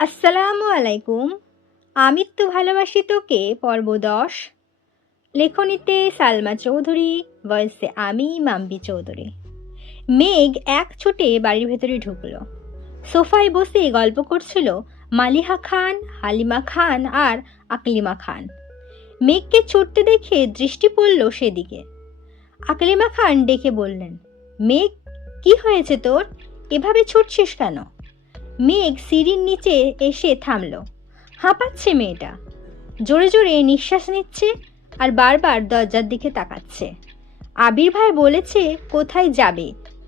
আসসালামু আলাইকুম। আমি তো ভালোবাসি তোকে পর্ব ১০। লেখনীতে সালমা চৌধুরী, ভয়েসে আমি মাম্পি চৌধুরী। মেঘ এক ছুটে বাড়ির ভেতরে ঢুকলো। সোফায় বসে গল্প করছিল মালিহা খান, হালিমা খান আর আকলিমা খান। মেঘকে ছুটতে দেখে দৃষ্টি পড়ল সেদিকে। আকলিমা খান ডেকে বললেন, মেঘ, কি হয়েছে তোর? এভাবে ছুটছিস কেন? মেঘ সিঁড়ির নিচে এসে থামল। হাঁপাচ্ছে মেয়েটা, জোরে জোরে নিঃশ্বাস নিচ্ছে আর বারবার দরজার দিকে তাকাচ্ছে। আবির ভাই বলেছে কোথায় যাবে,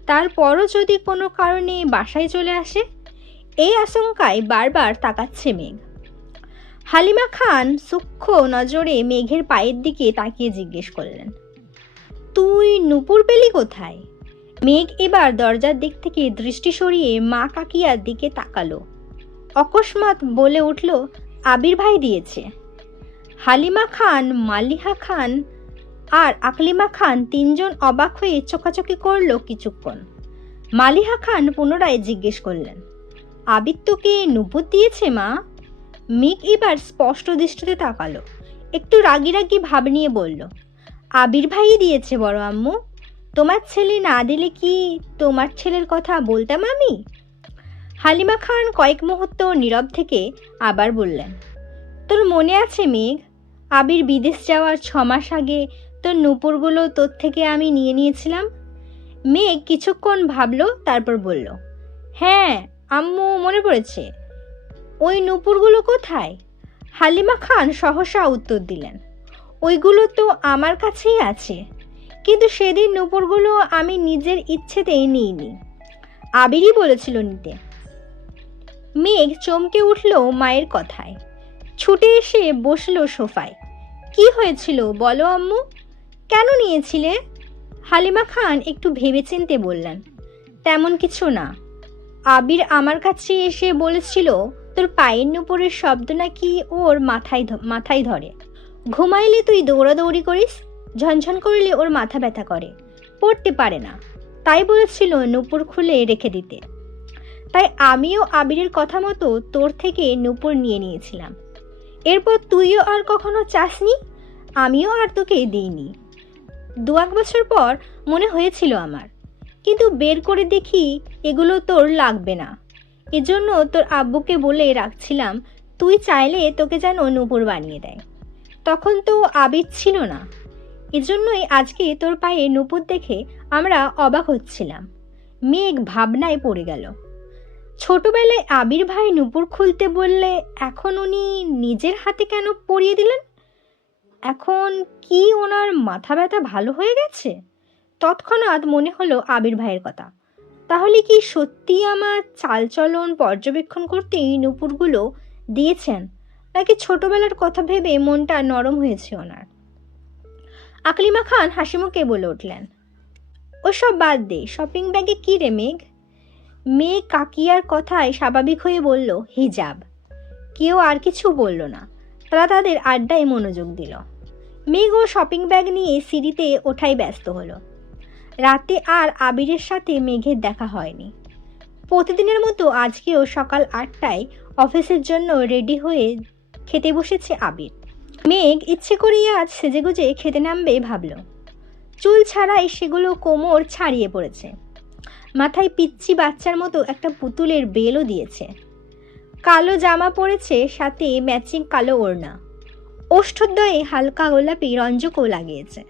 তারপরও যদি কোনো কারণে বাসায় চলে আসে, এই আশঙ্কায় বারবার তাকাচ্ছে মেঘ। হালিমা খান সূক্ষ্ম নজরে মেঘের পায়ের দিকে তাকিয়ে জিজ্ঞেস করলেন, তুই নূপুর পেলি কোথায়? মেঘ এবার দরজার দিক থেকে দৃষ্টি সরিয়ে মা কাকিয়ার দিকে তাকালো। অকস্মাৎ বলে উঠল, আবির ভাই দিয়েছে। হালিমা খান, মালিহা খান আর আকলিমা খান তিনজন অবাক হয়ে চোখাচোখি করলো কিছুক্ষণ। মালিহা খান পুনরায় জিজ্ঞেস করলেন, আবির তোকে নূপুর দিয়েছে মা? মেঘ এবার স্পষ্ট দৃষ্টিতে তাকালো, একটু রাগি রাগি ভাব নিয়ে বলল, আবির ভাই দিয়েছে বড় আম্মু। তোমার ছেলে না দিলে কি তোমার ছেলের কথা বলতাম আমি? হালিমা খান কয়েক মুহূর্ত নীরব থেকে আবার বললেন, তোর মনে আছে মেঘ, আবির বিদেশ যাওয়ার ৬ মাস আগে তোর নূপুরগুলো তোর থেকে আমি নিয়ে নিয়েছিলাম? মেঘ কিছুক্ষণ ভাবলো, তারপর বলল, হ্যাঁ আম্মু, মনে পড়েছে। ওই নূপুরগুলো কোথায়? হালিমা খান সহসা উত্তর দিলেন, ওইগুলো তো আমার কাছেই আছে, কিন্তু সেদিন নূপুরগুলো আমি নিজের ইচ্ছেতেই নিইনি, আবিরই বলেছিল নিতে। মেঘ চমকে উঠল মায়ের কথায়, ছুটে এসে বসলো সোফায়। কি হয়েছিল বলো আম্মু, কেন নিয়েছিলে? হালিমা খান একটু ভেবেচিন্তে বললেন, তেমন কিছু না। আবির আমার কাছে এসে বলেছিল তোর পায়ের নুপুরের শব্দ নাকি ওর মাথায় ধরে। ঘুমাইলে তুই দৌড়াদৌড়ি করিস, ঝনঝন করলে ওর মাথা ব্যথা করে, পড়তে পারে না, তাই বলেছিল নুপুর খুলে রেখে দিতে। তাই আমিও আবিরের কথা মতো তোর থেকে নূপুর নিয়ে নিয়েছিলাম। এরপর তুইও আর কখনো চাসনি, আমিও আর তোকে দিইনি। ২-১ বছর পর মনে হয়েছিল আমার, কিন্তু বের করে দেখি এগুলো তোর লাগবে না। এজন্য তোর আব্বুকে বলে রাখছিলাম তুই চাইলে তোকে যেন নূপুর বানিয়ে দেয়। তখন তো আবির ছিল না, এজন্যই আজকে তোর পায়ে নূপুর দেখে আমরা অবাক হচ্ছিলাম। মেঘ ভাবনায় পড়ে গেল। ছোটবেলায় আবির ভাই নূপুর খুলতে বললে এখন উনি নিজের হাতে কেন পরিয়ে দিলেন? এখন কি ওনার মাথা ব্যথা ভালো হয়ে গেছে? তৎক্ষণাৎ মনে হলো আবির ভাইয়ের কথা। তাহলে কি সত্যি আমার চালচলন পর্যবেক্ষণ করতেই নূপুরগুলো দিয়েছেন, নাকি ছোটবেলার কথা ভেবে মনটা নরম হয়েছে ওনার? আকলিমা খান হাসিমুখে বলে উঠলেন, ওসব বাদ দে, শপিং ব্যাগে কি রে মেঘ? মেয়ে কাকিয়ার কথায় স্বাভাবিক হয়ে বলল, হিজাব। কেউ আর কিছু বলল না, তারা তাদের আড্ডায় মনোযোগ দিল। মেঘও শপিং ব্যাগ নিয়ে সিঁড়িতে ওঠাই ব্যস্ত হলো। রাতে আর আবিরের সাথে মেঘের দেখা হয়নি। প্রতিদিনের মতো আজকেও সকাল ৮টায় অফিসের জন্য রেডি হয়ে খেতে বসেছে আবির। মেঘ ইচ্ছে করেই আজ সেজেগুজে খেতে নামবে ভাবল। চুল ছাড়াই সেগুলো কোমর ছাড়িয়ে পড়েছে। মাথায় পিচ্চি বাচ্চার মতো একটা পুতুলের বেলও দিয়েছে। কালো জামা পরেছে, সাথে ম্যাচিং কালো ওড়না। ওষ্ঠদ্বয়ে হালকা গোলাপি রঞ্জকও লাগিয়েছে।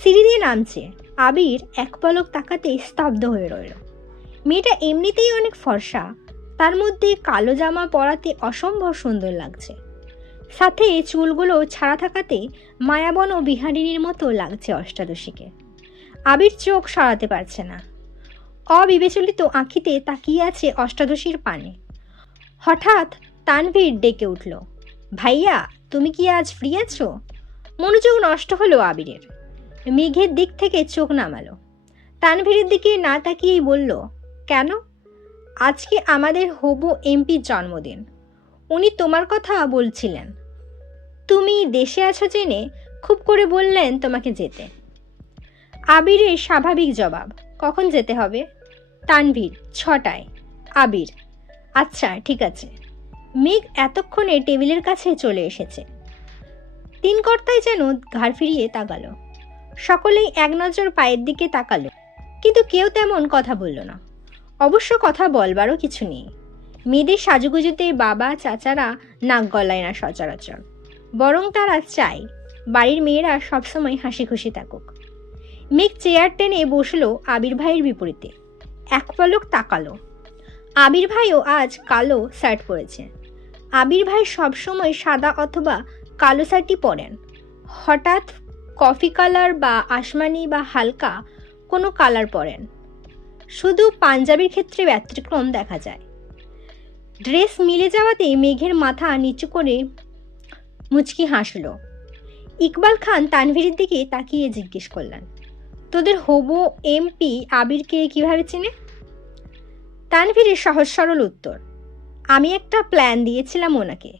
সিঁড়ি দিয়ে নামছে। আবির এক পলক তাকাতেই স্তব্ধ হয়ে রইল। মেয়েটা এমনিতেই অনেক ফর্সা, তার মধ্যে কালো জামা পরাতে অসম্ভব সুন্দর লাগছে। সাথে চুলগুলো ছাড়া থাকাতে মায়াবন ও বিহারিনীর মতো লাগছে অষ্টাদশীকে। আবির চোখ সরাতে পারছে না। অবিবেচলিত আঁখিতে তাকিয়ে আছে অষ্টাদশীর পানে। হঠাৎ তানভীর ডেকে উঠল, ভাইয়া তুমি কি আজ ফ্রি আছো? মনোযোগ নষ্ট হলো আবিরের। মেঘের দিক থেকে চোখ নামালো। তানভীরের দিকে না তাকিয়েই বলল, কেন? আজকে আমাদের হবু এমপির জন্মদিন, উনি তোমার কথা বলছিলেন। তুমি দেশে আছো জেনে খুব করে বললেন তোমাকে যেতে। আবিরের স্বাভাবিক জবাব, কখন যেতে হবে? তানভীর, ৬টায়। আবির, আচ্ছা ঠিক আছে। মেঘ এতক্ষণে টেবিলের কাছে চলে এসেছে। তিন কর্তাই যেন ঘাড় ফিরিয়ে তাকালো। সকলেই এক নজর পায়ের দিকে তাকালো, কিন্তু কেউ তেমন কথা বলল না। অবশ্য কথা বলবারও কিছু নেই। মেয়েদের সাজুগুজুতে বাবা চাচারা নাক গলায় না সচরাচর, বরং তারা চায় বাড়ির মেয়েরা সবসময় হাসি খুশি থাকুক। মেঘ চেয়ার টেনে বসলো আবির ভাইয়ের বিপরীতে, এক পলক তাকালো। আবির ভাইও আজ কালো শার্ট পরেছে। আবির ভাই সবসময় সাদা অথবা কালো শার্টই পরেন। হঠাৎ কফি কালার বা আসমানি বা হালকা কোনো কালার পরেন। শুধু পাঞ্জাবির ক্ষেত্রে ব্যতিক্রম দেখা যায়। ড্রেস মিলে যাওয়াতেই মেঘের মাথা নিচু করে মুচকি হাসল। ইকবাল খান তানভীরের দিকে তাকিয়ে জিজ্ঞেস করলেন, তোদের হবু এমপি আবিরকে কিভাবে চেনে? তানভীরের সহজ সরল উত্তর, আমি একটা প্ল্যান দিয়েছিলাম ওনাকে।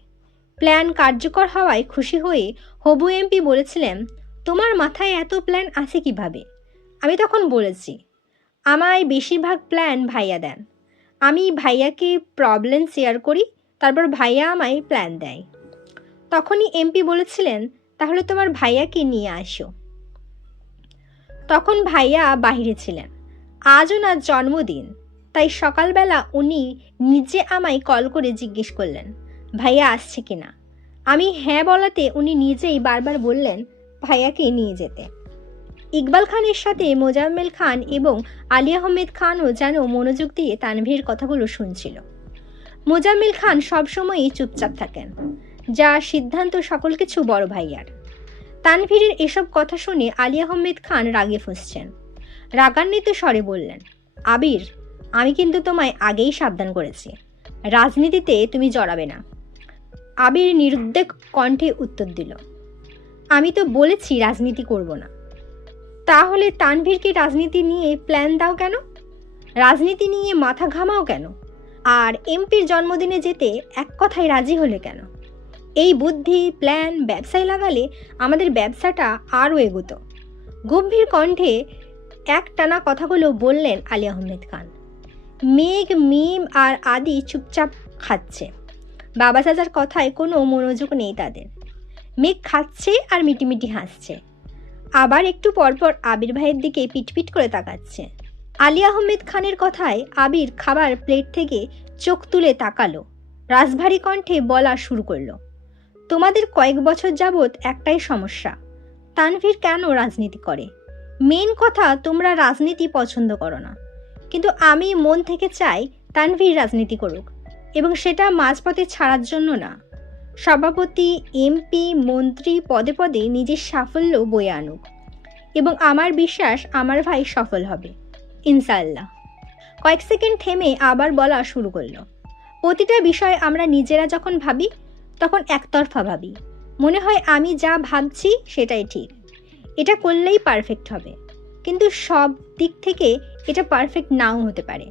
প্ল্যান কার্যকর হওয়ায় খুশি হয়ে হবু এমপি বলেছিলেন, তোমার মাথায় এত প্ল্যান আছে কিভাবে? আমি তখন বলেছি, আমায় বেশিরভাগ প্ল্যান ভাইয়া দেন। আমি ভাইয়াকে প্রবলেম শেয়ার করি, তারপর ভাইয়া আমায় প্ল্যান দেয়। তখনই এমপি বলেছিলেন, তাহলে তোমার ভাইয়াকে নিয়ে আসো। তখন ভাইয়া বাহিরে ছিলেন। আজ ওনার জন্মদিন, তাই সকালবেলা উনি নিজে আমায় কল করে জিজ্ঞেস করলেন ভাইয়া আসছে কিনা। আমি হ্যাঁ বলাতে উনি নিজেই বারবার বললেন ভাইয়াকে নিয়ে যেতে। ইকবাল খানের সাথে মোজাম্মেল খান এবং আলী আহমেদ খানও যেন মনোযোগ দিয়ে তানভীরের কথাগুলো শুনছিল। মোজাম্মেল খান সবসময়ই চুপচাপ থাকেন, যা সিদ্ধান্ত সকল কিছু বড় ভাইয়ার। তানভীরের এসব কথা শুনে আলী আহমেদ খান রাগে ফুঁসছেন। রাগান্বিত স্বরে বললেন, আবির, আমি কিন্তু তোমায় আগেই সাবধান করেছি, রাজনীতিতে তুমি জড়াবে না। আবির নিরুদ্বেগ কণ্ঠে উত্তর দিল, আমি তো বলেছি রাজনীতি করব না। তাহলে তানভীরকে রাজনীতি নিয়ে প্ল্যান দাও কেন? রাজনীতি নিয়ে মাথা ঘামাও কেন? আর এমপির জন্মদিনে যেতে এক কথায় রাজি হলে কেন? এই বুদ্ধি প্ল্যান ব্যবসায় লাগালে আমাদের ব্যবসাটা আরও এগোতো। গম্ভীর কণ্ঠে একটানা কথাগুলো বললেন আলী আহমেদ খান। মেঘ, মিম আর আদি চুপচাপ খাচ্ছে। বাবা চাচার কথায় কোনো মনোযোগ নেই তাদের। মেঘ খাচ্ছে আর মিটিমিটি হাসছে, আবার একটু পরপর আবির ভাইয়ের দিকে পিটপিট করে তাকাচ্ছে। আলী আহমেদ খানের কথায় আবির খাবার প্লেট থেকে চোখ তুলে তাকালো। রাজভারী কণ্ঠে বলা শুরু করলো, তোমাদের কয়েক বছর যাবৎ একটাই সমস্যা, তানভীর কেন রাজনীতি করে। মেন কথা, তোমরা রাজনীতি পছন্দ করো না, কিন্তু আমি মন থেকে চাই তানভীর রাজনীতি করুক, এবং সেটা মাঝপথে ছাড়ার জন্য না। সভাপতি, এমপি, মন্ত্রী পদে পদে নিজের সাফল্য বয়ে আনুক, এবং আমার বিশ্বাস আমার ভাই সফল হবে ইনশাআল্লাহ। কয়েক সেকেন্ড থেমে আবার বলা শুরু করলো, প্রতিটা বিষয় আমরা নিজেরা যখন ভাবি তখন একতরফা ভাবি। মনে হয় আমি যা ভাবছি সেটাই ঠিক, এটা করলেই পারফেক্ট হবে, কিন্তু সব দিক থেকে এটা পারফেক্ট নাও হতে পারে।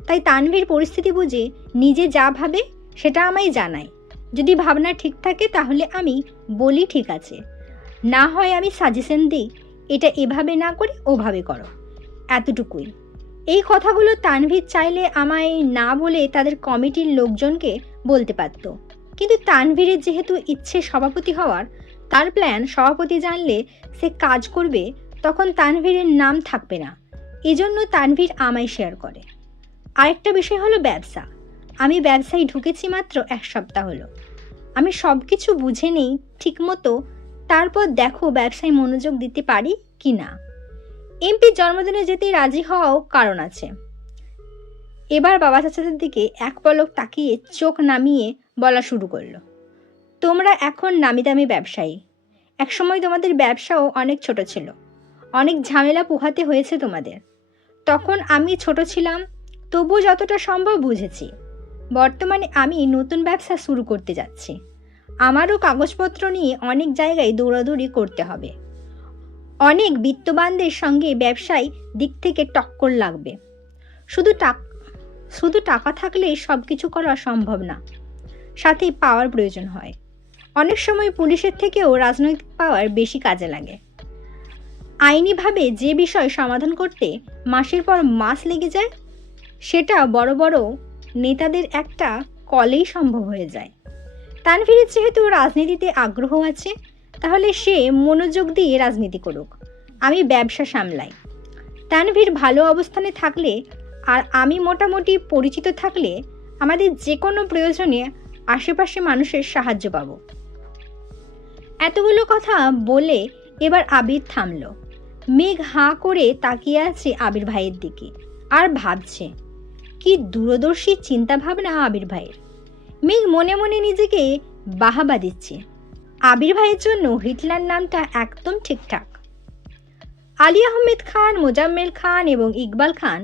তাই তানভীর পরিস্থিতি বুঝে নিজে যা ভাবে সেটা আমায় জানায়। যদি ভাবনা ঠিক থাকে তাহলে আমি বলি ঠিক আছে, না হয় আমি সাজেশন দিই এটা এভাবে না করে ওভাবে করো, এতটুকুই। এই কথাগুলো তানভীর চাইলে আমায় না বলে তাদের কমিটির লোকজনকে বলতে পারত, কিন্তু তানভীরের যেহেতু ইচ্ছে সভাপতি হওয়ার, তার প্ল্যান সভাপতি জানলে সে কাজ করবে, তখন তানভীরের নাম থাকবে না। এজন্য তানভীর আমায় শেয়ার করে। আরেকটা বিষয় হলো ব্যবসা। আমি ব্যবসায় ঢুকেছি মাত্র 1 সপ্তাহ হলো। আমি সব কিছু বুঝে নেই ঠিক মতো, তারপর দেখো ব্যবসায় মনোযোগ দিতে পারি কি না। এমপির জন্মদিনে যেতে রাজি হওয়াও কারণ আছে। এবার বাবা চাচাদের দিকে এক পলক তাকিয়ে চোখ নামিয়ে বলা শুরু করলো, তোমরা এখন নামি দামি ব্যবসায়ী। একসময় তোমাদের ব্যবসাও অনেক ছোট ছিল, অনেক ঝামেলা পোহাতে হয়েছে তোমাদের। তখন আমি ছোট ছিলাম, তবুও যতটা সম্ভব বুঝেছি। বর্তমানে আমি নতুন ব্যবসা শুরু করতে যাচ্ছি। আমারও কাগজপত্র নিয়ে অনেক জায়গায় দৌড়াদৌড়ি করতে হবে। অনেক বিত্তবানদের সঙ্গে ব্যবসায় দিক থেকে টক্কর লাগবে। শুধু টাকা থাকলে সব কিছু করা সম্ভব না, সাথে পাওয়ার প্রয়োজন হয়। অনেক সময় পুলিশের থেকেও রাজনৈতিক পাওয়ার বেশি কাজে লাগে। আইনিভাবে যে বিষয় সমাধান করতে মাসের পর মাস লেগে যায়, সেটা বড় বড় নেতাদের একটা কলেই সম্ভব হয়ে যায়। তানভীরের যেহেতু রাজনীতিতে আগ্রহ আছে, তাহলে সে মনোযোগ দিয়ে রাজনীতি করুক, আমি ব্যবসা সামলাই। তানভীর ভালো অবস্থানে থাকলে আর আমি মোটামুটি পরিচিত থাকলে আমাদের যে কোনো প্রয়োজনে আশেপাশে মানুষের সাহায্য পাব। এতগুলো কথা বলে এবার আবির থামল। মেঘ হাঁ করে তাকিয়ে আছে আবির ভাইয়ের দিকে আর ভাবছে, কি দূরদর্শী চিন্তা ভাবনা আবির ভাইয়ের। মেঘ মনে মনে নিজেকে বাহাবা দিচ্ছে। আবির ভাইয়ের জন্য হিটলার নামটা একদম ঠিকঠাক। আলী আহমেদ খান, মোজাম্মেল খান এবং ইকবাল খান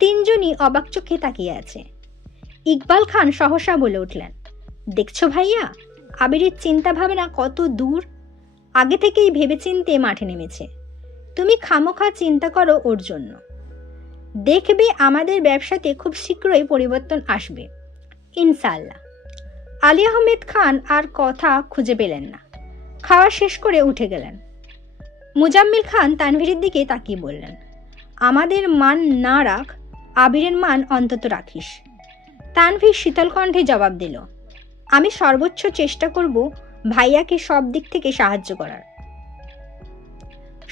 তিনজনই অবাক চোখে তাকিয়ে আছে। ইকবাল খান সহসা বলে উঠলেন, দেখছো ভাইয়া, আবিরের চিন্তা ভাবনা কত দূর। আগে থেকেই ভেবেচিন্তে মাঠে নেমেছে। তুমি খামোখা চিন্তা করো ওর জন্য। দেখবে আমাদের ব্যবসাতে খুব শীঘ্রই পরিবর্তন আসবে, ইনশাআল্লাহ। আলী আহমেদ খান আর কথা খুঁজে পেলেন না। খাওয়া শেষ করে উঠে গেলেন। মুজাম্মিল খান তানভীরের দিকে তাকিয়ে বললেন, আমাদের মান না রাখ, আবিরের মান অন্তত রাখিস। তানভীর শীতল কণ্ঠে জবাব দিল, আমি সর্বোচ্চ চেষ্টা করব ভাইয়াকে সব দিক থেকে সাহায্য করার।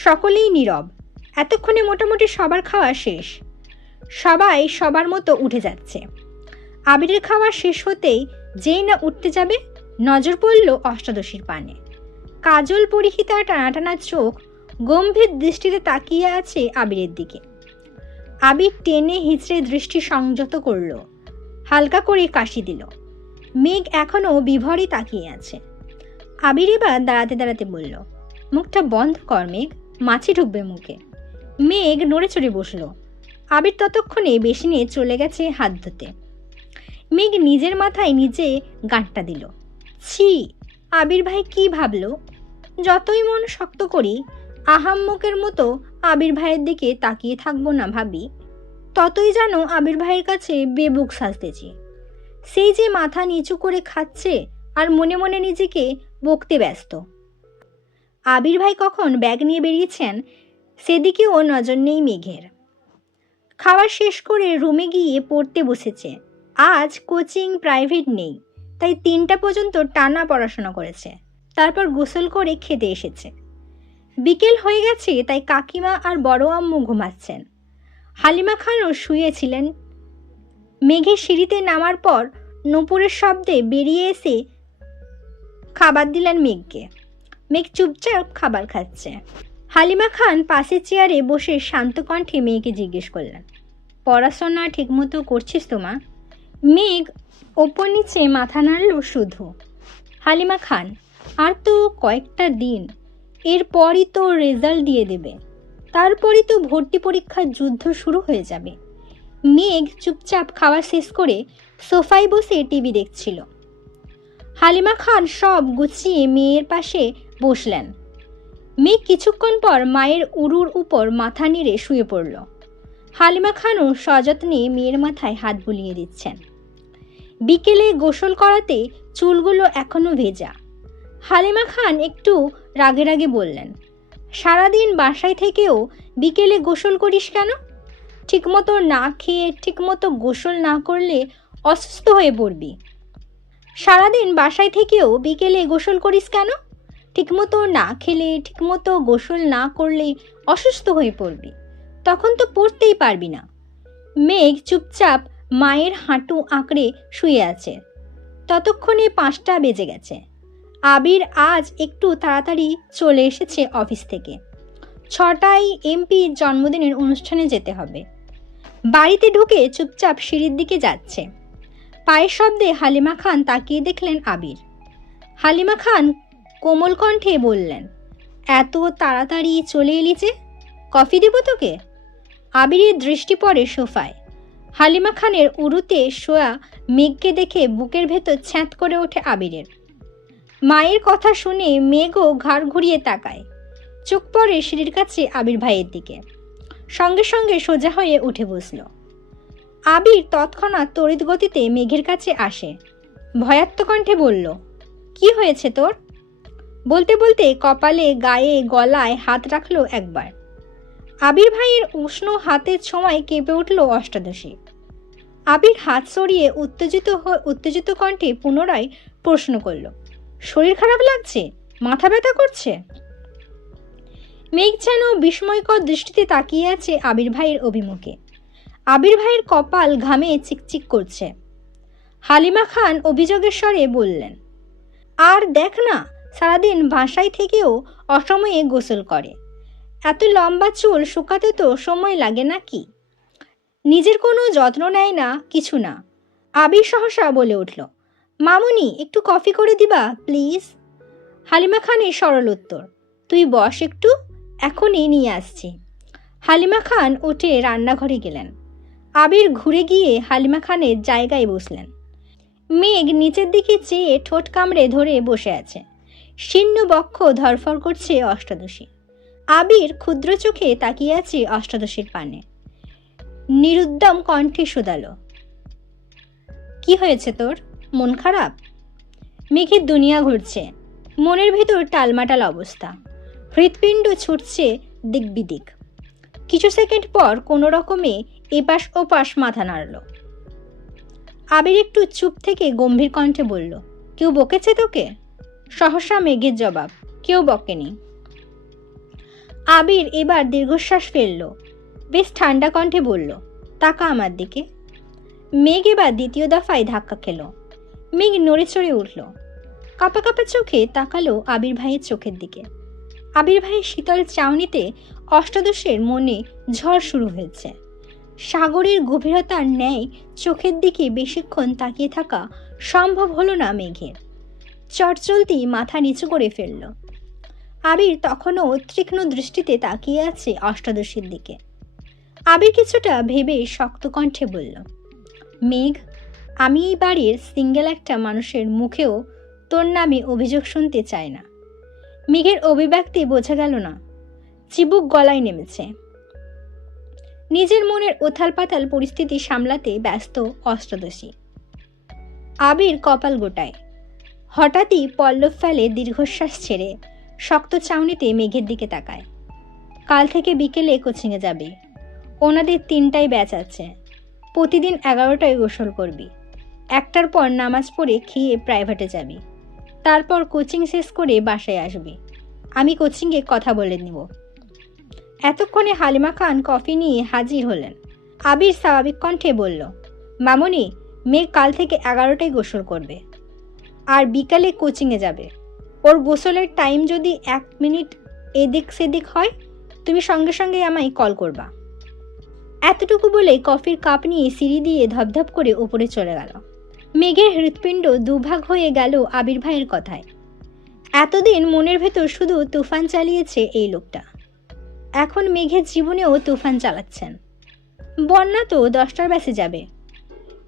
সকলেই নীরব। এতক্ষণে মোটামুটি সবার খাওয়া শেষ। সবাই সবার মতো উঠে যাচ্ছে। আবিরের খাওয়া শেষ হতেই যেই না উঠতে যাবে, নজর পড়ল অষ্টাদশীর পানে। কাজল পরিহিতা টানাটানা চোখ গম্ভীর দৃষ্টিতে তাকিয়ে আছে আবিরের দিকে। আবির টেনে হিঁচড়ে দৃষ্টি সংযত করল, হালকা করে কাশি দিল। মেঘ এখনো বিভরে তাকিয়ে আছে। আবির এবার দাঁড়াতে দাঁড়াতে বলল, মুখটা বন্ধ কর মেঘ, মাছি ঢুকবে মুখে। মেঘ নড়ে চড়ে বসল। আবির ততক্ষণে বেসিনে চলে গেছে হাত ধুতে। মেঘ নিজের মাথায় নিজে গাঁটটা দিল। ছি, আবির ভাই কি ভাবলো। যতই মন শক্ত করি, আহাম্মকের মতো আবির ভাইয়ের দিকে তাকিয়ে থাকবো না ভাবি, ততই যেন আবির ভাইয়ের কাছে বেবুক সাজতেছি। সেই যে মাথা নিচু করে খাচ্ছে আর মনে মনে নিজেকে বকতে ব্যস্ত। আবির ভাই কখন ব্যাগ নিয়ে বেরিয়েছেন সেদিকেও নজর নেই মেঘের। খাওয়া শেষ করে রুমে গিয়ে পড়তে বসেছে। আজ কোচিং প্রাইভেট নেই, তাই 3টা পর্যন্ত টানা পড়াশোনা করেছে। তারপর গোসল করে খেতে এসেছে। বিকেল হয়ে গেছে, তাই কাকিমা আর বড় আম্মু ঘুমাচ্ছেন। হালিমা খানও শুয়েছিলেন। মেঘের সিঁড়িতে নামার পর নূপুরের শব্দে বেরিয়ে এসে খাবার দিলেন মেঘকে। মেঘ চুপচাপ খাবার খাচ্ছে। হালিমা খান পাশের চেয়ারে বসে শান্ত কণ্ঠে মেয়েকে জিজ্ঞেস করলেন, পড়াশোনা ঠিকমতো করছিস তো মা? মেঘ ওপর নিচে মাথা নাড়ল শুধু। হালিমা খান, আর তো কয়েকটা দিন, এরপরই তো রেজাল্ট দিয়ে দেবে, তারপরই তো ভর্তি পরীক্ষার যুদ্ধ শুরু হয়ে যাবে। মেঘ চুপচাপ খাওয়া শেষ করে সোফায় বসে টিভি দেখছিল। হালিমা খান সব গুছিয়ে মেয়ের পাশে বসলেন। মেঘ কিছুক্ষণ পর মায়ের উরুর উপর মাথা নেড়ে শুয়ে পড়ল। হালিমা খানও সযত্নে মেয়ের মাথায় হাত বুলিয়ে দিচ্ছেন। বিকেলে গোসল করাতে চুলগুলো এখনো ভেজা। হালিমা খান একটু রাগে রাগে বললেন, সারাদিন বাসায় থেকেও বিকেলে গোসল করিস কেন? ঠিকমতো না খেয়ে ঠিকমতো গোসল না করলে অসুস্থ হয়ে পড়বি। সারাদিন বাসায় থেকেও বিকেলে গোসল করিস কেন? ঠিকমতো না খেলে ঠিকমতো গোসল না করলে অসুস্থ হয়ে পড়বি, তখন তো পড়তেই পারবি না। মেঘ চুপচাপ মায়ের হাঁটু আঁকড়ে শুয়ে আছে। ততক্ষণে 5টা বেজে গেছে। আবির আজ একটু তাড়াতাড়ি চলে এসেছে অফিস থেকে। 6টায় এমপির জন্মদিনের অনুষ্ঠানে যেতে হবে। বাড়িতে ঢুকে চুপচাপ সিঁড়ির দিকে যাচ্ছে। পায়ের শব্দে হালিমা খান তাকিয়ে দেখলেন আবির। হালিমা খান কোমল কণ্ঠে বললেন, এত তাড়াতাড়ি চলে এলি যে, কফি দেব তোকে? আবিরের দৃষ্টি পড়ে সোফায়। হালিমা খানের উরুতে শোয়া মেঘকে দেখে বুকের ভেতর ছ্যাঁত করে ওঠে আবিরের। মায়ের কথা শুনে মেঘও ঘাড় ঘুরিয়ে তাকায়। চোখ পড়ে সিঁড়ির কাছে আবির ভাইয়ের দিকে। সঙ্গে সঙ্গে সোজা হয়ে উঠে বসল। আবির তৎক্ষণাৎ তড়িৎ গতিতে মেঘের কাছে আসে। ভয়াত্ম কণ্ঠে বলল, কি হয়েছে তোর? বলতে বলতে কপালে, গায়ে, গলায় হাত রাখল একবার। আবির ভাইয়ের উষ্ণ হাতের ছোঁয়ায় কেঁপে উঠল অষ্টাদশী। আবির হাত সরিয়ে উত্তেজিত কণ্ঠে পুনরায় প্রশ্ন করল, শরীর খারাপ লাগছে? মাথা ব্যথা করছে? মেঘ যেন বিস্ময়কর দৃষ্টিতে তাকিয়ে আছে আবির ভাইয়ের অভিমুখে। আবির ভাইয়ের কপাল ঘামে চিকচিক করছে। হালিমা খান অভিযোগের স্বরে বললেন, আর দেখ না, সারাদিন বাসায় থেকেও অসময়ে গোসল করে। এত লম্বা চুল শুকাতে তো সময় লাগে নাকি? নিজের কোনো যত্ন নেয় না, কিছু না। আবির সহসা বলে উঠল, মামুনি একটু কফি করে দিবা প্লিজ? হালিমা খানের সরল উত্তর, তুই বস একটু, এখনই নিয়ে আসছি। হালিমা খান উঠে রান্নাঘরে গেলেন। আবির ঘুরে গিয়ে হালিমা খানের জায়গায় বসলেন। মেঘ নিচের দিকে চেয়ে ঠোঁট কামড়ে ধরে বসে আছে। শীর্ণ বক্ষ ধরফর করছে অষ্টাদশী। আবির ক্ষুদ্র চোখে তাকিয়ে আছে অষ্টাদশীর পানে। নিরুদ্যম কণ্ঠে শোধালো, কি হয়েছে তোর? মন খারাপ? মেঘের দুনিয়া ঘুরছে, মনের ভেতর টালমাটাল অবস্থা। হৃৎপিণ্ড ছুটছে দিক বিদিক। কিছু সেকেন্ড পর কোনো রকমে এপাশ ওপাশ মাথা নাড়ল। আবির একটু চুপ থেকে গম্ভীর কণ্ঠে বলল, কেউ বকেছে তোকে? সহসা মেঘের জবাব, কেউ বকেনি। আবির এবার দীর্ঘশ্বাস ফেলল। বেশ ঠান্ডা কণ্ঠে বলল, তাকা আমার দিকে। মেঘ এবার দ্বিতীয় দফায় ধাক্কা খেল। মেঘ নড়ে চড়ে উঠল। কাঁপা কাঁপা চোখে তাকালো আবির ভাইয়ের চোখের দিকে। আবির ভাইয়ের শীতল চাউনিতে অষ্টাদশের মনে ঝড় শুরু হয়েছে। সাগরের গভীরতার ন্যায় চোখের দিকে বেশিক্ষণ তাকিয়ে থাকা সম্ভব হলো না মেঘের। চটচলতি মাথা নিচু করে ফেলল। আবির তখনও তীক্ষ্ণ দৃষ্টিতে তাকিয়ে আছে অষ্টাদশীর দিকে। আবির কিছুটা ভেবে শক্ত কণ্ঠে বলল, মেঘ, আমি এই বাড়ির সিঙ্গেল একটা মানুষের মুখেও তোর নামে অভিযোগ শুনতে চাই না। মেঘের অভিব্যক্তি বোঝা গেল না, চিবুক গলায় নেমেছে। নিজের মনের উথাল পাতাল পরিস্থিতি সামলাতে ব্যস্ত অষ্টাদশী। আবির কপাল গোটায়। হঠাৎই পল্লব ফেলে দীর্ঘশ্বাস ছেড়ে শক্ত চাউনিতে মেঘের দিকে তাকায়। কাল থেকে বিকেলে কোচিংয়ে যাবে। ওনাদের 3টায় ব্যাচ আছে। প্রতিদিন 11টায় গোসল করবি। 1টার পর নামাজ পড়ে খেয়ে প্রাইভেটে যাবি। তারপর কোচিং শেষ করে বাসায় আসবি। আমি কোচিংয়ে কথা বলে নিব। এতক্ষণে হালিমা খান কফি নিয়ে হাজির হলেন। আবির স্বাভাবিক কণ্ঠে বলল, মামুনি, মেঘ কাল থেকে 11টায় গোসল করবে আর বিকালে কোচিংয়ে যাবে। ওর গোসলের টাইম যদি 1 মিনিট এদিক সেদিক হয়, তুমি সঙ্গে সঙ্গে আমায় কল করবা। এতটুকু বলে কফির কাপ নিয়ে সিঁড়ি দিয়ে ধপধপ করে উপরে চলে গেল। মেঘের হৃৎপিণ্ড দুভাগ হয়ে গেল আবির ভাইয়ের কথায়। এতদিন মনের ভেতর শুধু তুফান চালিয়েছে এই লোকটা, এখন মেঘের জীবনেও তুফান চালাচ্ছেন। বন্যা তো 10টার ব্যাচে যাবে।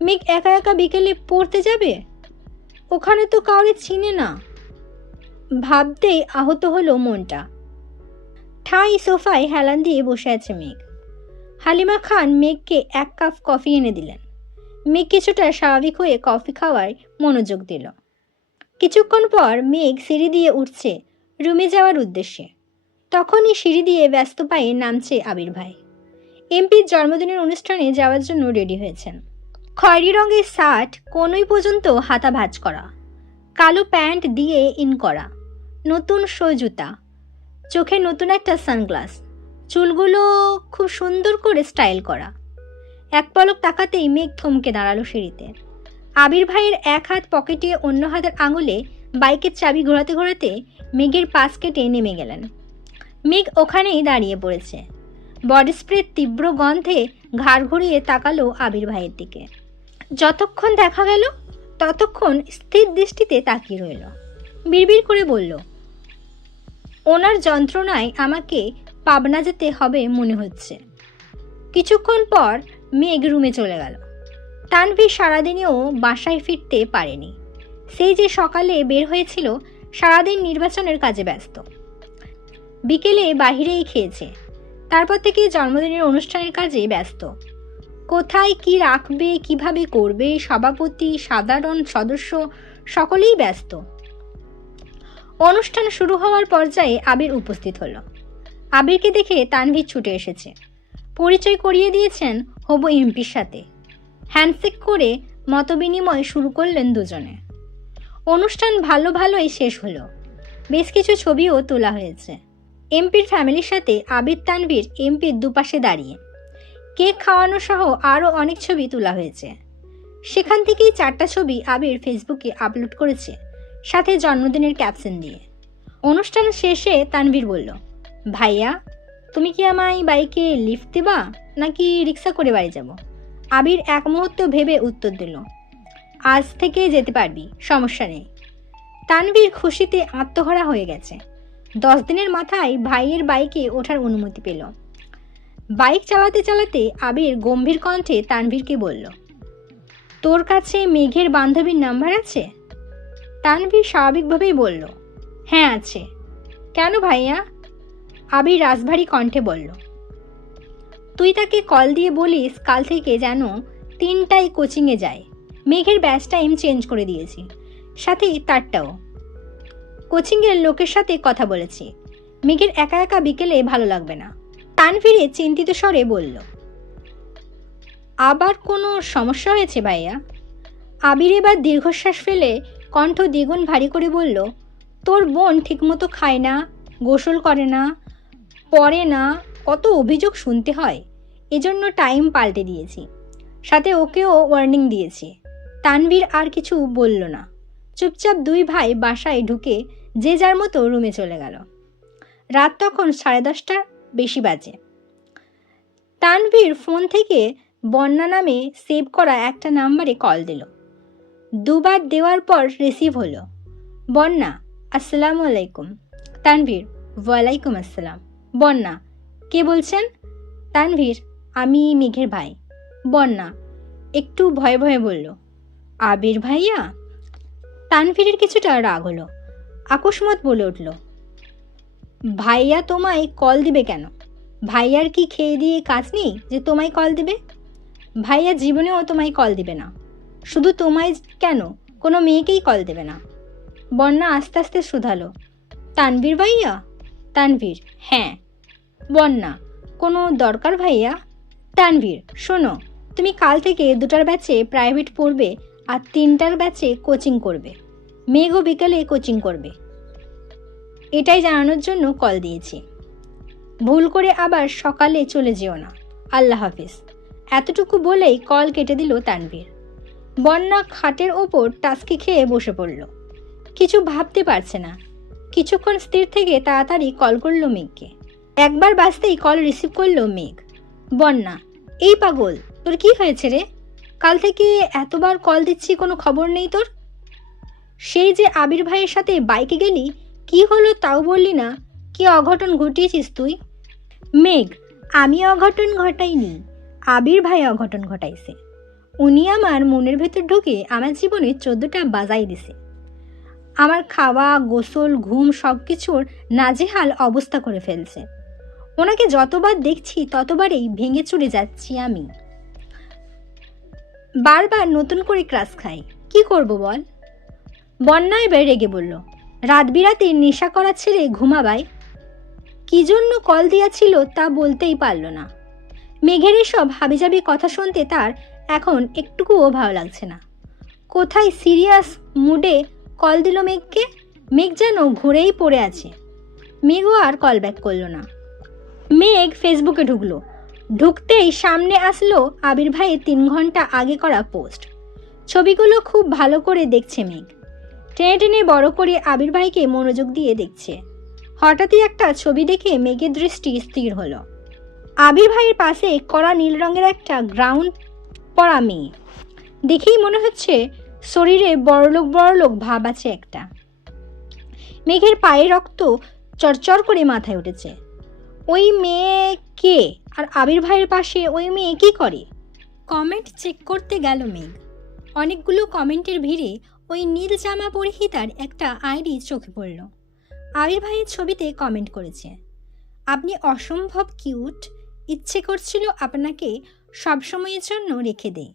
মেঘ একা একা বিকেলে পড়তে যাবে? ওখানে তো কাউরে চিনে না। ভাবতেই আহত হলো মনটা। ঠাই সোফায় হেলান দিয়ে বসে আছে মেঘ। হালিমা খান মেঘকে 1 কাপ কফি এনে দিলেন। মেঘ কিছুটা স্বাভাবিক হয়ে কফি খাওয়ার মনোযোগ দিল। কিছুক্ষণ পর মেঘ সিঁড়ি দিয়ে উঠছে রুমে যাওয়ার উদ্দেশ্যে। তখনই সিঁড়ি দিয়ে ব্যস্ত পায়ে নামছে আবির ভাই। এমপির জন্মদিনের অনুষ্ঠানে যাওয়ার জন্য রেডি হয়েছেন। খয়েরি রঙের শার্ট কোনই পর্যন্ত হাতা ভাঁজ করা, কালো প্যান্ট দিয়ে ইন করা, নতুন শো জুতা, চোখে নতুন একটা সানগ্লাস, চুলগুলো খুব সুন্দর করে স্টাইল করা। এক পলক তাকাতেই মেঘ থমকে দাঁড়ালো সিঁড়িতে। আবির ভাইয়ের এক হাত পকেটে, অন্য হাতের আঙুলে বাইকের চাবি ঘোরাতে ঘোরাতে মেঘের পাশ কেটে নেমে গেলেন। মেঘ ওখানেই দাঁড়িয়ে পড়েছে। বডি স্প্রের তীব্র গন্ধে ঘাড় ঘুরিয়ে তাকালো আবির ভাইয়ের দিকে। যতক্ষণ দেখা গেল ততক্ষণ স্থির দৃষ্টিতে তাকিয়ে রইল। বিড়বিড় করে বলল, ওনার যন্ত্রণায় আমাকে পাবনা যেতে হবে মনে হচ্ছে। কিছুক্ষণ পর মেঘ রুমে চলে গেল। তানভীর সারাদিনেও বাসায় ফিরতে পারেনি। সেই যে সকালে বের হয়েছিল, সারাদিন নির্বাচনের কাজে ব্যস্ত। বিকেলে বাহিরেই খেয়েছে। তারপর থেকে জন্মদিনের অনুষ্ঠানের কাজে ব্যস্ত। কোথায় কি রাখবে, কিভাবে করবে, সভাপতি, সাধারণ সদস্য সকলেই ব্যস্ত। অনুষ্ঠান শুরু হওয়ার পর্যায়ে আবির উপস্থিত হলো। আবিরকে দেখে তানভীর ছুটে এসেছে। পরিচয় করিয়ে দিয়েছেন হবু এমপির সাথে। হ্যান্ডশেক করে মতবিনিময় শুরু করলেন দুজনে। অনুষ্ঠান ভালোই শেষ হলো। বেশ কিছু ছবিও তোলা হয়েছে। এমপির ফ্যামিলির সাথে আবির তানভীর এমপির দুপাশে দাঁড়িয়ে। কেক খাওয়ানো সহ আরও অনেক ছবি তোলা হয়েছে। সেখান থেকেই 4টা ছবি আবির ফেসবুকে আপলোড করেছে, সাথে জন্মদিনের ক্যাপশন দিয়ে। অনুষ্ঠান শেষে তানভীর বলল, ভাইয়া তুমি কি আমায় বাইকে লিফট দেবা নাকি রিক্সা করে বাড়ি যাব? আবির এক মুহূর্ত ভেবে উত্তর দিল, আজ থেকে যেতে পারবি, সমস্যা নেই। তানভীর খুশিতে আত্মহারা হয়ে গেছে। 10 দিনের মাথায় ভাইয়ের বাইকে ওঠার অনুমতি পেল। বাইক চালাতে চালাতে আবির গম্ভীর কণ্ঠে তানভীরকে বলল, তোর কাছে মেঘের বান্ধবীর নাম্বার আছে? তানভীর স্বাভাবিকভাবেই বলল, হ্যাঁ আছে। কেন ভাইয়া? আবির রাজভারী কণ্ঠে বলল, তুই তাকে কল দিয়ে বলিস কাল থেকে যেন 3টায় কোচিংয়ে যায়। মেঘের ব্যাচ টাইম চেঞ্জ করে দিয়েছি, সাথে তারটাও। কোচিংয়ের লোকের সাথে কথা বলেছি, মেঘের একা একা বিকেলে ভালো লাগবে না। তানভীরে চিন্তিত স্বরে বলল, আবার কোনো সমস্যা হয়েছে ভাইয়া? আবির এবার দীর্ঘশ্বাস ফেলে কণ্ঠ দ্বিগুণ ভারী করে বলল, তোর বোন ঠিকমতো খায় না, গোসল করে না, পড়ে না, কত অভিযোগ শুনতে হয়। এজন্য টাইম পাল্টে দিয়েছি, সাথে ওকেও ওয়ার্নিং দিয়েছি। তানভীর আর কিছু বলল না। চুপচাপ 2 ভাই বাসায় ঢুকে যে যার মতো রুমে চলে গেল। রাত তখন 10:30টার বেশি বাজে। তানভীর ফোন থেকে বন্যা নামে সেভ করা একটা নাম্বারে কল দিল। 2 বার দেওয়ার পর রিসিভ হলো। বন্যা, আসসালামু আলাইকুম। তানভীর, ওয়ালাইকুম আসসালাম। বন্যা, কে বলছেন? তানভীর, আমি মেঘের ভাই। বন্যা একটু ভয়ে ভয়ে বলল, আবির ভাইয়া? তানভীরের কিছুটা রাগ হলো। আকস্মাত বলে উঠল, ভাইয়া তোমায় কল দিবে কেন? ভাইয়ার কি খেয়ে দিয়ে কাজ নেই যে তোমায় কল দিবে? ভাইয়া জীবনেও তোমায় কল দিবে না। শুধু তোমায় কেন, কোনো মেয়েকেই কল দেবে না। বন্যা আস্তে আস্তে শুধালো, তানভীর ভাইয়া? তানভীর, হ্যাঁ। বন্যা, কোনো দরকার ভাইয়া? তানভীর, শোনো, তুমি কাল থেকে 2টার ব্যাচে প্রাইভেট পড়বে আর 3টার ব্যাচে কোচিং করবে। মেঘও বিকালে কোচিং করবে, এটাই জানানোর জন্য কল দিয়েছি। ভুল করে আবার সকালে চলে যেও না। আল্লাহ হাফিজ। এতটুকু বলেই কল কেটে দিল তানভীর। বন্যা খাটের ওপর টাস্কি খেয়ে বসে পড়ল। কিছু ভাবতে পারছে না। কিছুক্ষণ স্থির থেকে তাড়াতাড়ি কল করলো মেঘকে। একবার বাজতেই কল রিসিভ করলো মেঘ। বন্যা, এই পাগল, তোর কি হয়েছে রে? কাল থেকে এতবার কল দিচ্ছি, কোনো খবর নেই তোর? সেই যে আবির ভাইয়ের সাথে বাইকে গেলি, কি হলো তাও বললি না। কি অঘটন ঘটিয়েছিস তুই? মেঘ, আমি অঘটন ঘটাইনি, আবির ভাই অঘটন ঘটাইছে। উনি আমার মনের ভেতর ঢুকে আমার জীবনে 14টা বাজাই দিছে। আমার খাওয়া, গোসল, ঘুম সব কিছুর নাজেহাল অবস্থা করে ফেলছে। ওনাকে যতবার দেখছি ততবারই ভেঙে চুরে যাচ্ছি আমি। বারবার নতুন করে ক্রাশ খাই, কি করব বল? বন্যা এবার রেগে বলল, রাত বিরাতে নেশা করা ছেড়ে ঘুমাবাই। কি জন্য কল দিয়াছিল তা বলতেই পারল না। মেঘের এসব হাবিজাবি কথা শুনতে তার এখন একটুকুও ভালো লাগছে না। কোথায় সিরিয়াস মুডে কল দিল মেঘকে। মেঘ যেন ঘুরেই পড়ে আছে। মেঘও আর কল ব্যাক করলো না। মেঘ ফেসবুকে ঢুকলো। ঢুকতেই সামনে আসলো আবির ভাইয়ের 3 ঘন্টা আগে করা পোস্ট। ছবিগুলো খুব ভালো করে দেখছে মেঘ। টেনে টেনে বড় করে আবির ভাইকে মনোযোগ দিয়ে দেখছে। হঠাৎই একটা ছবি দেখে মেঘের দৃষ্টি স্থির হলো। আবির ভাইয়ের পাশে কড়া নীল রঙের একটা গ্রাউন্ড পরা মেয়ে। দেখেই মনে হচ্ছে শরীরে বড়লোক ভাব আছে একটা। মেঘের পায়ে রক্ত চরচর করে মাথায় উঠেছে। ওই মেয়ে কে? আর আবির ভাইয়ের পাশে ওই মেয়ে কি করে? কমেন্ট চেক করতে গেল মেঘ। অনেকগুলো কমেন্টের ভিড়ে ওই নীল জামা পরিহিতার একটা আইডি চোখে পড়ল। আবির ভাইয়ের ছবিতে কমেন্ট করেছে, আপনি অসম্ভব কিউট, ইচ্ছে করছিল আপনাকে সবসময়ের জন্য রেখে দেই।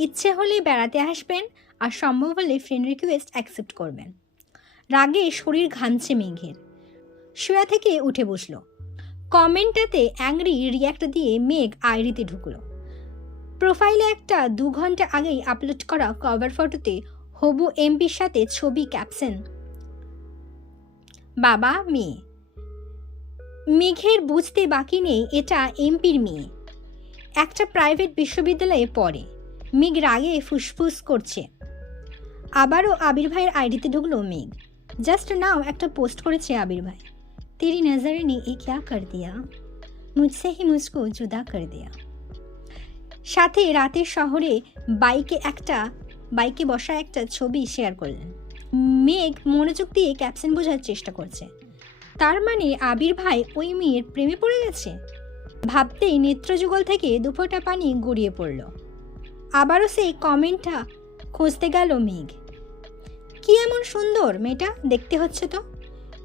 ইচ্ছে হলে বেড়াতে আসবেন আর সম্ভব হলে ফ্রেন্ড রিকোয়েস্ট অ্যাকসেপ্ট করবেন। রাগে শরীর ঘামছে মেঘের। শোয়া থেকে উঠে বসলো। কমেন্টটাতে অ্যাংরি রিয়াক্ট দিয়ে মেঘ আইডিতে ঢুকলো। প্রোফাইলে একটা 2 ঘন্টা আগেই আপলোড করা কভার ফটোতে হবু এমপির সাথে ছবি, ক্যাপশন বাবা মেয়ে। মেঘের বুঝতে বাকি নেই এটা এমপির মেয়ে, একটা প্রাইভেট বিশ্ববিদ্যালয়ে পড়ে। মেঘ রাগে ফুসফুস করছে। আবারও আবির ভাইয়ের আইডিতে ঢুকলো মেঘ। জাস্ট নাও একটা পোস্ট করেছে আবির ভাই, তেরি নজরে নে এ ক্যা কর দিয়া, মুঝসে হি মুঝকো জুদা কর দিয়া। সাথে রাতের শহরে বাইকে বসা একটা ছবি শেয়ার করলেন। মেঘ মনোযোগ দিয়ে ক্যাপশন বোঝার চেষ্টা করছে। তার মানে আবির ভাই ওই মেয়ের প্রেমে পড়ে গেছে। ভাবতেই নেত্রযুগল থেকে দুফোঁটা পানি গড়িয়ে পড়ল। আবারও সেই কমেন্টটা খুঁজতে গেল মেঘ। কি এমন সুন্দর মেয়েটা দেখতে হচ্ছে তো,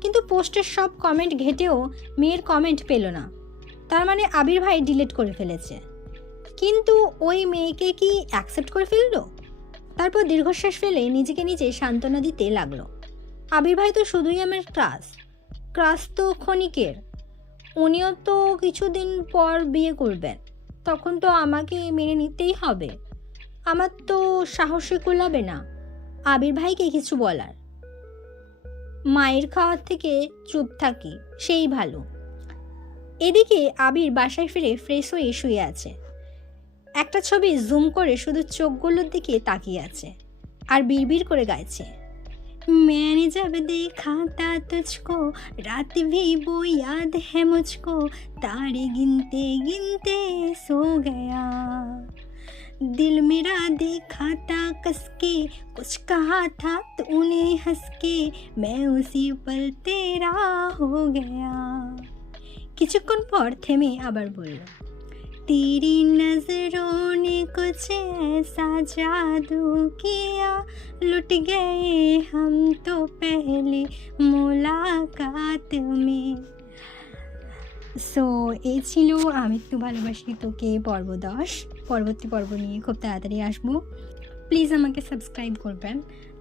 কিন্তু পোস্টের সব কমেন্ট ঘেটেও মেয়ের কমেন্ট পেল না। তার মানে আবির ভাই ডিলিট করে ফেলেছে। কিন্তু ওই মেয়েকে কি অ্যাকসেপ্ট করে ফেললো? তারপর দীর্ঘশ্বাস ফেলে নিজেকে নিজে সান্ত্বনা দিতে লাগলো। আবির ভাই তো শুধুই আমার ক্রাশ তো ক্ষণিকের, উনিও তো কিছুদিন পর বিয়ে করবেন, তখন তো আমাকে মেনে নিতেই হবে। আমার তো সাহসে কুলাবে না আবির ভাইকে কিছু বলার। মায়ের খাওয়ার থেকে চুপ থাকি সেই ভালো। এদিকে আবির বাসায় ফিরে ফ্রেশ হয়ে শুয়ে আছে। একটা ছবি জুম করে শুধু চোখগুলোর দিকে তাকিয়ে আছে আর বিড়বিড় করে গাইছে, मैंने जब देखा था तुझको रात भी वो याद है मुझको, तारे गिनते गिनते सो गया, दिल मेरा देखा था कस के, कुछ कहा था तूने हंस के, मैं उसी पल तेरा हो गया। কিছুক্ষণ পর থেমে আবার বলল, तेरी नजरों ने कुछ ऐसा जादू किया, लुट गए हम तो पहले मुलाकात में। সো এই ছিল আমি একটু ভালোবাসি তোকে পর্ব 10। পরবর্তী পর্ব নিয়ে খুব তাড়াতাড়ি আসবো। প্লিজ আমাকে সাবস্ক্রাইব করবেন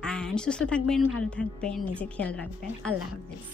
অ্যান্ড সুস্থ থাকবেন, ভালো থাকবেন, নিজের খেয়াল রাখবেন। আল্লাহ হাফেজ।